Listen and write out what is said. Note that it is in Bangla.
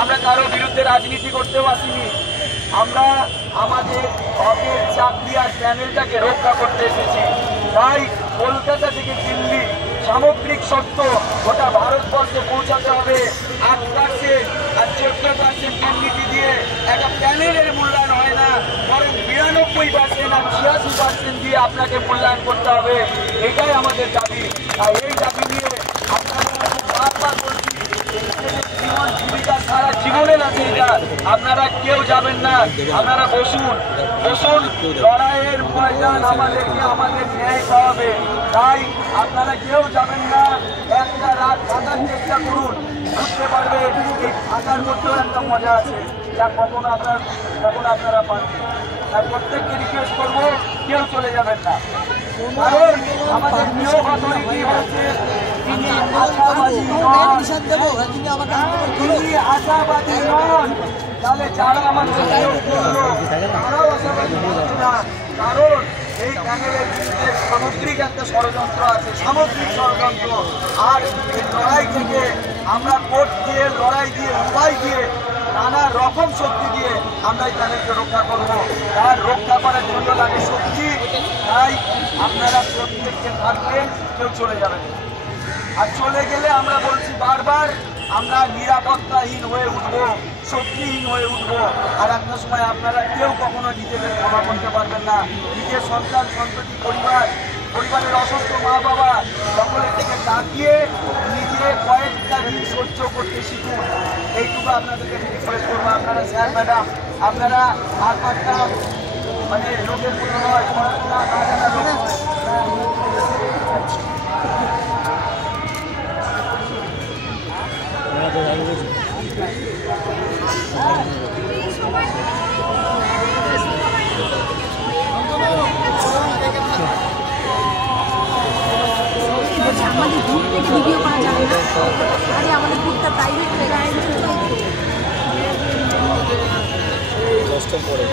আমরা কারো বিরুদ্ধে রাজনীতি করতেও আসিনি। আমরা আমাদের হকের চাকরি আর চ্যানেলটাকে রক্ষা করতে এসেছি। তাই কলকাতা থেকে দিল্লি সামগ্রিক সত্য গোটা ভারতবর্ষে পৌঁছাতে হবে। 8% আর 14% দুর্নীতি দিয়ে একটা প্যানেলের মূল্যায়ন হয় না, বরং 92% আর 86% দিয়ে আপনাকে মূল্যায়ন করতে হবে। এটাই আমাদের দাবি। আর এই দাবি নিয়ে আপনারা বারবার বলছি, জীবন জীবিকা সারা জীবনের আছে এটা। আপনারা কেউ যাবেন না, আপনারা বসুন বসুন, লড়াইয়ের ময়দান আমাদেরকে আমাদের ন্যায় পাওয়াবে। তাই আপনারা কেউ যাবেন না, একটা রাত থাকার চেষ্টা করুন, বুঝতে পারবেন এই থাকার মধ্যেও একটা মজা আছে, যা কখন আপনারা পারবেন। তাই প্রত্যেককে রিকোয়েস্ট করবো, কেউ চলে যাবেন না। কারণ আমাদের নিয়োগ অথরিটি হচ্ছে তিনি আশাবাদী নন। তাহলে যারা আমাদের নিয়োগ করলো তারাও আশাবাদী না, কারণ এই প্যানেলের বিরুদ্ধে সামগ্রিক একটা ষড়যন্ত্র আছে, সামগ্রিক ষড়যন্ত্র। আর এই লড়াই থেকে আমরা কোর্ট দিয়ে, লড়াই দিয়ে, উপায় দিয়ে, নানা রকম শক্তি দিয়ে আমরা এই প্যানেলকে রক্ষা করবো। তার রক্ষা করার জন্য লাগে শক্তি। তাই আপনারা প্রত্যেককে থাকবেন, কেউ চলে যাবেন। আর চলে গেলে আমরা বলছি বারবার, আমরা নিরাপত্তাহীন হয়ে উঠবো, শক্তিহীন হয়ে উঠবো। আর একটা সময় আপনারা কেউ কখনো নিজেদের ক্ষমা করতে পারবেন না। নিজের সন্তান সন্ততি পরিবারের অসুস্থ মা বাবা সকলের থেকে তাকিয়ে নিজে কয়েকটা দিন সহ্য করতে শিখুন। এইটুকু আপনাদেরকে রিকোয়েস্ট করবো। আপনারা স্যার ম্যাডাম, আপনারা আর পাঁচটা মানে লোকের মতো নয়, পড়াশোনা না জানা লোক নয়। আমাদের গ্রুপ থেকে ভিডিও করা যাবে না, আরে আমাদের গ্রুপটা প্রাইভেট হয়ে গেছে। 10টা পরে